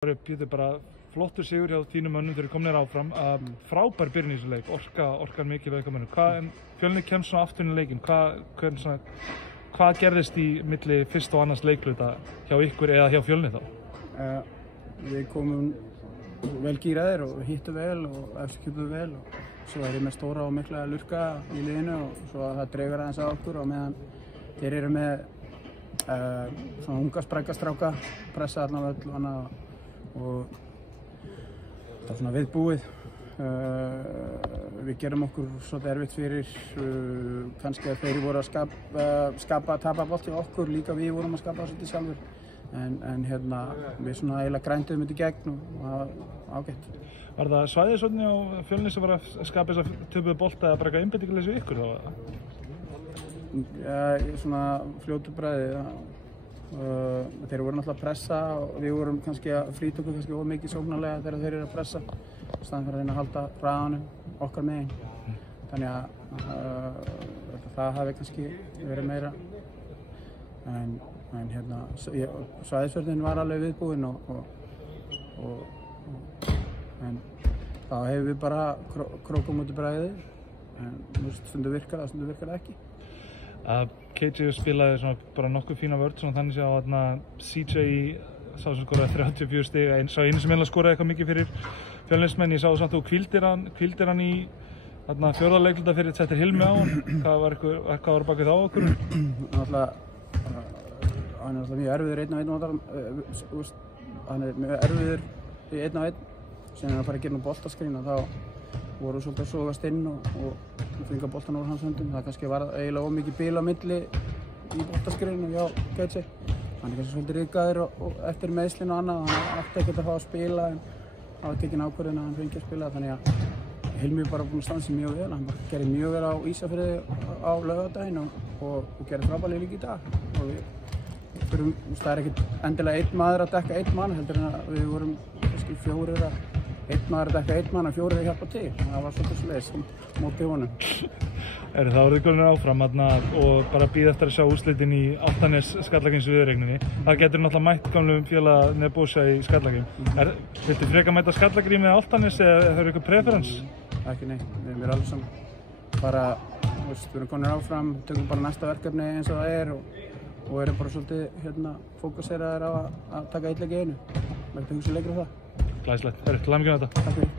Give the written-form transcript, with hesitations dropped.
Pétur, bara flottur sigur hjá þínum mönnum þegar komnir áfram. Frábær byrjun í þessu leik, orkar mikið við mönnum. Fjölnir kemst svona aftur inn í leikinn. Hvað gerðist í milli fyrst og annars leikluta hjá ykkur eða hjá Fjölnir þá? Við komum vel gíraðir og hittum vel og eftirkjöpum vel og svo er ég með stóra og mikla lurka í liðinu og svo það dregur aðeins að okkur og meðan þeir eru með svona unga sprækastráka, pressa allan völl og annað og það er svona viðbúið. Við gerum okkur svolítið erfitt fyrir kannski að þeir voru að tapa bolt hjá okkur, líka við vorum að skapa svolítið sjálfur en við svona eiginlega grænduðum þetta í gegn og það var ágætt. Var það svæðisvörnin á Fjölnir sem var að skapa þess að töpuðu bolta eða bara eitthvað einbeitingarleysi við ykkur þá? Svona fljótu bragði. Þeir voru náttúrulega að pressa og við vorum kannski að flýta okkur kannski of mikið sóknarlega þegar þeir eru að pressa í staðinn fyrir að reyna að halda hraðanum okkar megin. Þannig að það hafi kannski verið meira en svæðisvörnin var alveg viðbúinn en þá hefur við bara krókum út í bragðið en stundum virkar það, stundum virkar það ekki. KJ spilaði bara nokkuð fína vörn þannig að CJ sá sem skoraði 34 stig, sá einu sem skoraði eitthvað mikið fyrir Fjölnismenn. Ég sá samt þú hvíldir hann í fjórða leikluta fyrir settir Hilmi á hann. Hvað var bakið á okkur? Hann er mjög erfiður einn á einn hann er mjög erfiður í einn á einn sem hann að fara að gera boltaskrín og þá voru svolítið að sogast inn og fenga boltan úr hans höndum. Það kannski var eiginlega of mikið bil á milli í boltaskriðinu hjá KJ. Hann er kannski svolítið ryðgaður og eftir meiðslin og annað, hann átti ekkert að fá að spila en það var tekin ákvörðun að hann fengi að spila. Þannig að Hilmi er bara búinn að standa sig mjög vel. Hann gerði mjög vel á Ísafirði á laugardaginn og gerði frábærlega líka í dag. Það er ekkert endilega einn maður að dekka einn mann, heldur en að við vorum kannski fjórir að einn maður að dekka einn mann og fjórir að hjálpa til. Það var svolítið svoleiðis mótið honum. Þá eru þið komin áfram og bara bíða eftir að sjá úrslitin í Álftanes Skallagríms viðureigninni. Það getur náttúrulega mætt gamlum félaga Nebojsa í Skallagrím. Viltu frekar mæta Skallagrím eða Álftanes eða hefur ykkur preferens? Ekki nei, við erum alveg saman. Við erum komin áfram, tökum bara næsta verkefni eins og það er og erum bara svolítið fókuseraðir á að taka einn leik í einu. Við erum hugsa leikir á það. Glæsilegt. Til hamingju með þetta. Takk fyrir.